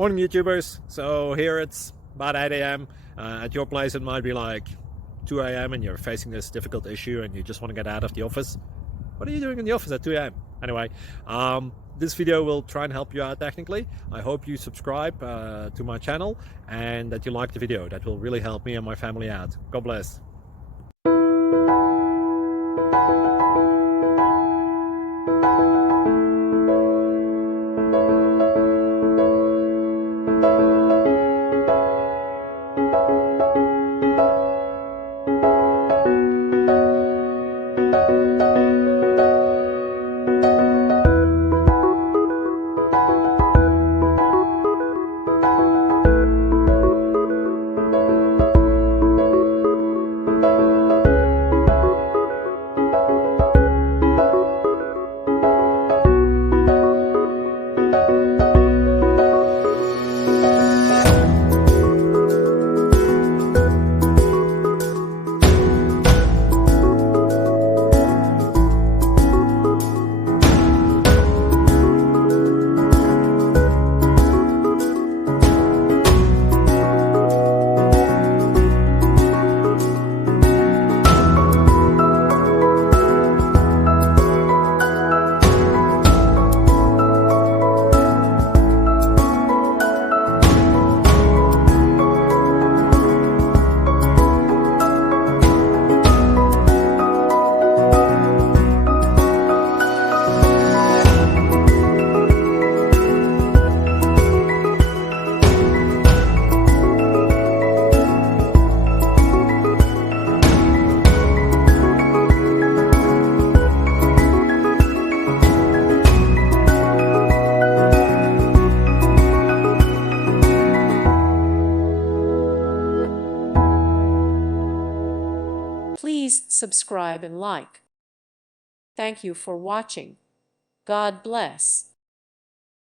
Morning YouTubers. So here it's about 8 a.m. At your place it might be like 2 a.m. and you're facing this difficult issue and you just want to get out of the office. What are you doing in the office at 2 a.m.? Anyway, this video will try and help you out technically. I hope you subscribe to my channel and that you like the video. That will really help me and my family out. God bless. Please subscribe and like. Thank you for watching. God bless.